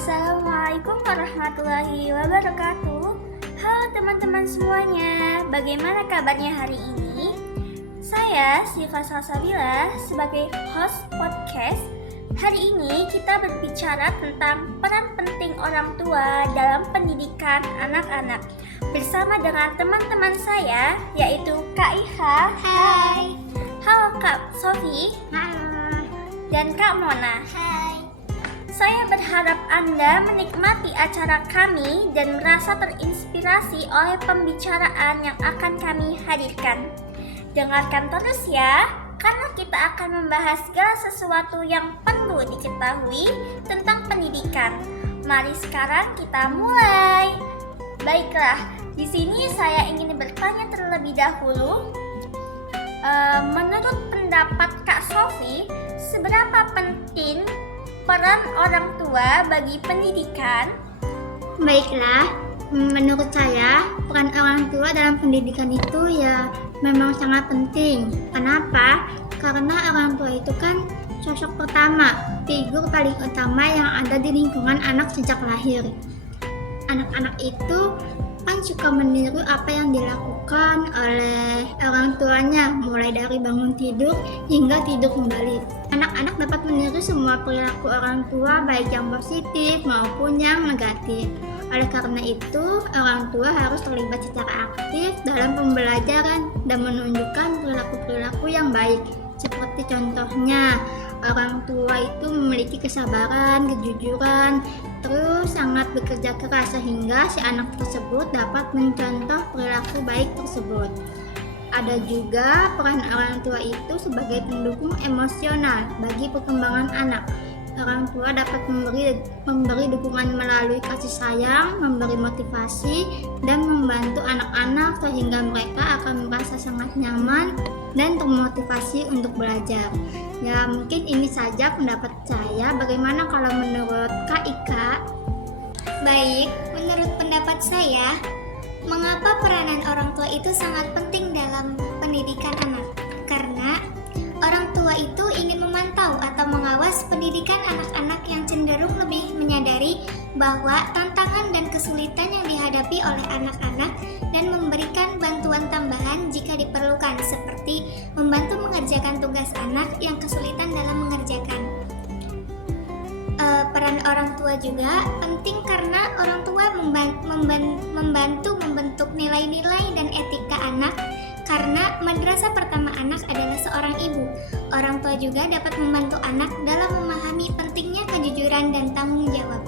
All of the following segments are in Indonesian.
Assalamualaikum warahmatullahi wabarakatuh. Halo teman-teman semuanya, bagaimana kabarnya hari ini? Saya Syifa Salsabila sebagai host podcast. Hari ini kita berbicara tentang peran penting orang tua dalam pendidikan anak-anak bersama dengan teman-teman saya, yaitu Kak Iha. Hai. Halo Kak Sofi. Halo. Dan Kak Mona. Hai. Saya berharap Anda menikmati acara kami dan merasa terinspirasi oleh pembicaraan yang akan kami hadirkan. Dengarkan terus ya, karena kita akan membahas segala sesuatu yang perlu diketahui tentang pendidikan. Mari sekarang kita mulai. Baiklah, di sini saya ingin bertanya terlebih dahulu. Menurut pendapat Kak Sofi, seberapa penting peran orang tua bagi pendidikan? Baiklah, menurut saya peran orang tua dalam pendidikan itu ya memang sangat penting. Kenapa? Karena orang tua itu kan sosok pertama, figur paling utama yang ada di lingkungan anak sejak lahir. Anak-anak itu kan suka meniru apa yang dilakukan oleh orang tuanya, mulai dari bangun tidur hingga tidur kembali. Anak-anak dapat meniru semua perilaku orang tua, baik yang positif maupun yang negatif. Oleh karena itu, orang tua harus terlibat secara aktif dalam pembelajaran dan menunjukkan perilaku-perilaku yang baik. Seperti contohnya, orang tua itu memiliki kesabaran, kejujuran, terus sangat bekerja keras sehingga si anak tersebut dapat mencontoh perilaku baik tersebut. Ada juga peran orang tua itu sebagai pendukung emosional bagi perkembangan anak. Orang tua dapat memberi dukungan melalui kasih sayang, memberi motivasi, dan membantu anak-anak sehingga mereka akan merasa sangat nyaman dan termotivasi untuk belajar. Ya, mungkin ini saja pendapat saya. Bagaimana kalau menurut Kak Ika? Baik, menurut pendapat saya, mengapa peranan orang tua itu sangat penting dalam pendidikan anak? Karena orang tua itu ingin memantau atau mengawas pendidikan anak-anak yang cenderung lebih menyadari bahwa tantangan dan kesulitan yang dihadapi oleh anak-anak dan memberikan bantuan tambahan jika diperlukan, seperti membantu mengerjakan tugas anak yang kesulitan dalam mengerjakan. Peran orang tua juga penting karena orang tua membantu membentuk nilai-nilai dan etika anak. Karena madrasah pertama anak adalah seorang ibu, orang tua juga dapat membantu anak dalam memahami pentingnya kejujuran dan tanggung jawab.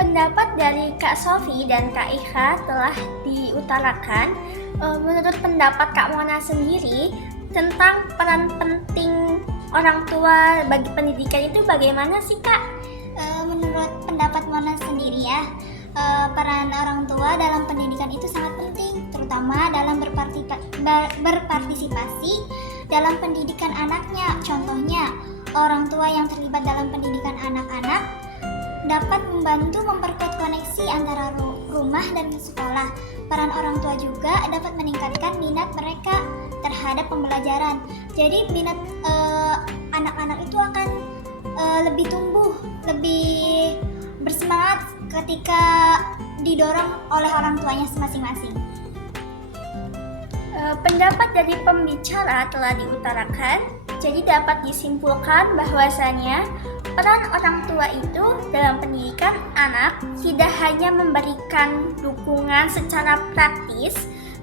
Pendapat dari Kak Sofi dan Kak Iha telah diutarakan. Menurut pendapat Kak Mona sendiri tentang peran penting orang tua bagi pendidikan itu bagaimana sih Kak? Menurut pendapat Mona sendiri ya, peran orang tua dalam pendidikan itu sangat penting, terutama dalam berpartisipasi dalam pendidikan anaknya. Contohnya, orang tua yang terlibat dalam pendidikan anak-anak dapat membantu memperkuat koneksi antara rumah dan sekolah. Peran orang tua juga dapat meningkatkan minat mereka terhadap pembelajaran. Jadi minat anak-anak itu akan lebih tumbuh, lebih bersemangat ketika didorong oleh orang tuanya masing-masing. Pendapat dari pembicara telah diutarakan, jadi dapat disimpulkan bahwasannya peran orang tua itu dalam pendidikan anak tidak hanya memberikan dukungan secara praktis,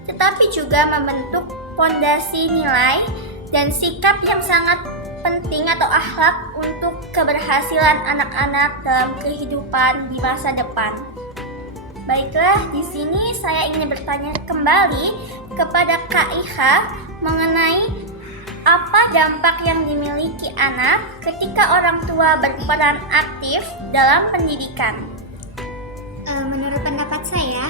tetapi juga membentuk fondasi nilai dan sikap yang sangat penting atau akhlak untuk keberhasilan anak-anak dalam kehidupan di masa depan. Baiklah, di sini saya ingin bertanya kembali kepada Kak Iha mengenai apa dampak yang dimiliki anak ketika orang tua berperan aktif dalam pendidikan. Menurut pendapat saya,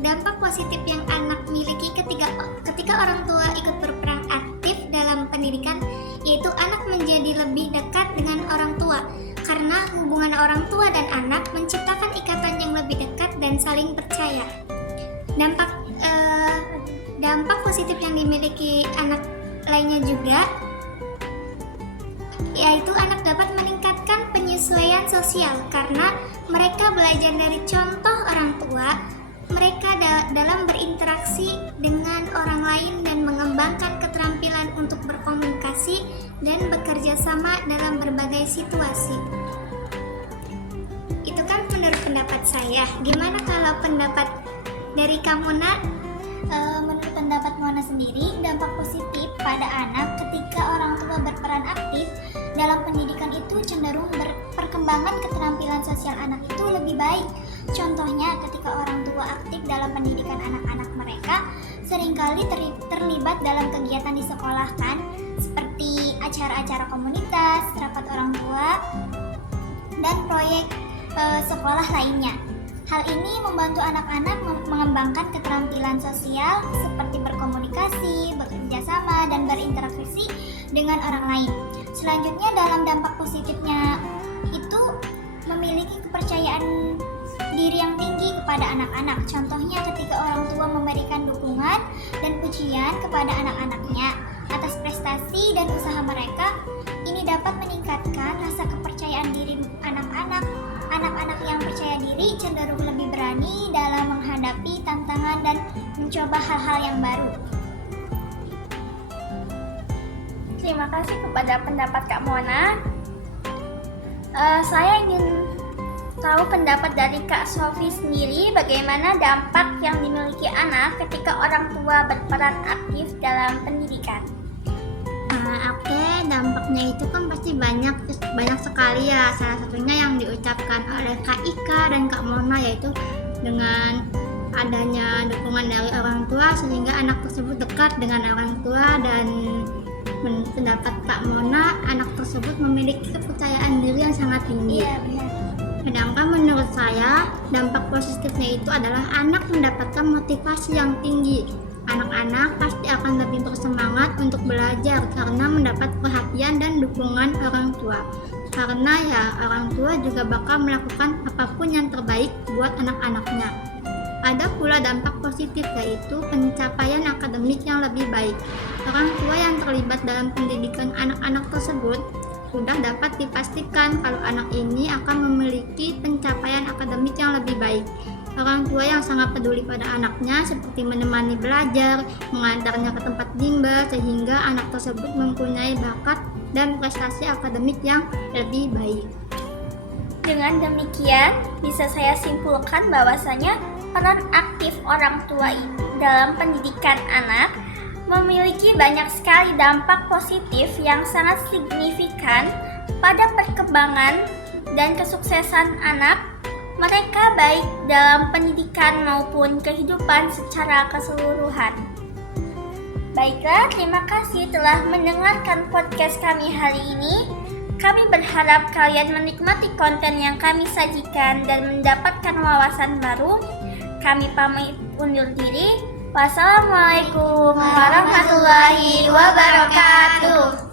dampak positif yang anak miliki ketika orang tua ikut berperan aktif dalam pendidikan, yaitu anak menjadi lebih dekat dengan orang tua, karena hubungan orang tua dan anak menciptakan ikatan yang lebih dekat dan saling percaya. Dampak positif yang dimiliki anak lainnya juga, yaitu anak dapat meningkatkan penyesuaian pendidikan sosial karena mereka belajar dari contoh orang tua mereka dalam berinteraksi dengan orang lain dan mengembangkan keterampilan untuk berkomunikasi dan bekerja sama dalam berbagai situasi. Itu kan menurut pendapat saya. Gimana kalau pendapat dari kamu, Nak? Menurut pendapat Mona sendiri, dampak positif pada anak ketika orang tua berperan aktif dalam pendidikan itu cenderung perkembangan keterampilan sosial anak itu lebih baik. Contohnya ketika orang tua aktif dalam pendidikan anak-anak mereka seringkali terlibat dalam kegiatan di sekolah kan, seperti acara-acara komunitas, rapat orang tua, dan proyek sekolah lainnya. Hal ini membantu anak-anak mengembangkan keterampilan sosial seperti berkomunikasi, bekerja sama, dan berinteraksi dengan orang lain. Selanjutnya dalam dampak positifnya itu memiliki kepercayaan diri yang tinggi kepada anak-anak. Contohnya ketika orang tua memberikan dukungan dan pujian kepada anak-anaknya atas prestasi dan usaha mereka, ini dapat meningkatkan rasa kepercayaan diri anak-anak. Anak-anak yang percaya diri cenderung lebih berani dalam menghadapi tantangan dan mencoba hal-hal yang baru. Terima kasih kepada pendapat Kak Mona. Saya ingin tahu pendapat dari Kak Sofi sendiri, bagaimana dampak yang dimiliki anak ketika orang tua berperan aktif dalam pendidikan. Oke, dampaknya itu kan pasti banyak sekali ya. Salah satunya yang diucapkan oleh Kak Ika dan Kak Mona, yaitu dengan adanya dukungan dari orang tua sehingga anak tersebut dekat dengan orang tua, dan pendapat Kak Mona, anak tersebut memiliki kepercayaan diri yang sangat tinggi. Iya, benar. Sedangkan menurut saya, dampak positifnya itu adalah anak mendapatkan motivasi yang tinggi. Anak-anak pasti akan lebih bersemangat untuk belajar karena mendapat perhatian dan dukungan orang tua. Karena ya orang tua juga bakal melakukan apapun yang terbaik buat anak-anaknya. Ada pula dampak positif, yaitu pencapaian akademik yang lebih baik. Orang tua yang terlibat dalam pendidikan anak-anak tersebut sudah dapat dipastikan kalau anak ini akan memiliki pencapaian akademik yang lebih baik. Orang tua yang sangat peduli pada anaknya seperti menemani belajar, mengantarnya ke tempat bimbel sehingga anak tersebut mempunyai bakat dan prestasi akademik yang lebih baik. Dengan demikian, bisa saya simpulkan bahwasanya peran aktif orang tua dalam pendidikan anak memiliki banyak sekali dampak positif yang sangat signifikan pada perkembangan dan kesuksesan anak mereka, baik dalam pendidikan maupun kehidupan secara keseluruhan. Baiklah, terima kasih telah mendengarkan podcast kami hari ini. Kami berharap kalian menikmati konten yang kami sajikan dan mendapatkan wawasan baru. Kami pamit undur diri. Wassalamualaikum warahmatullahi wabarakatuh.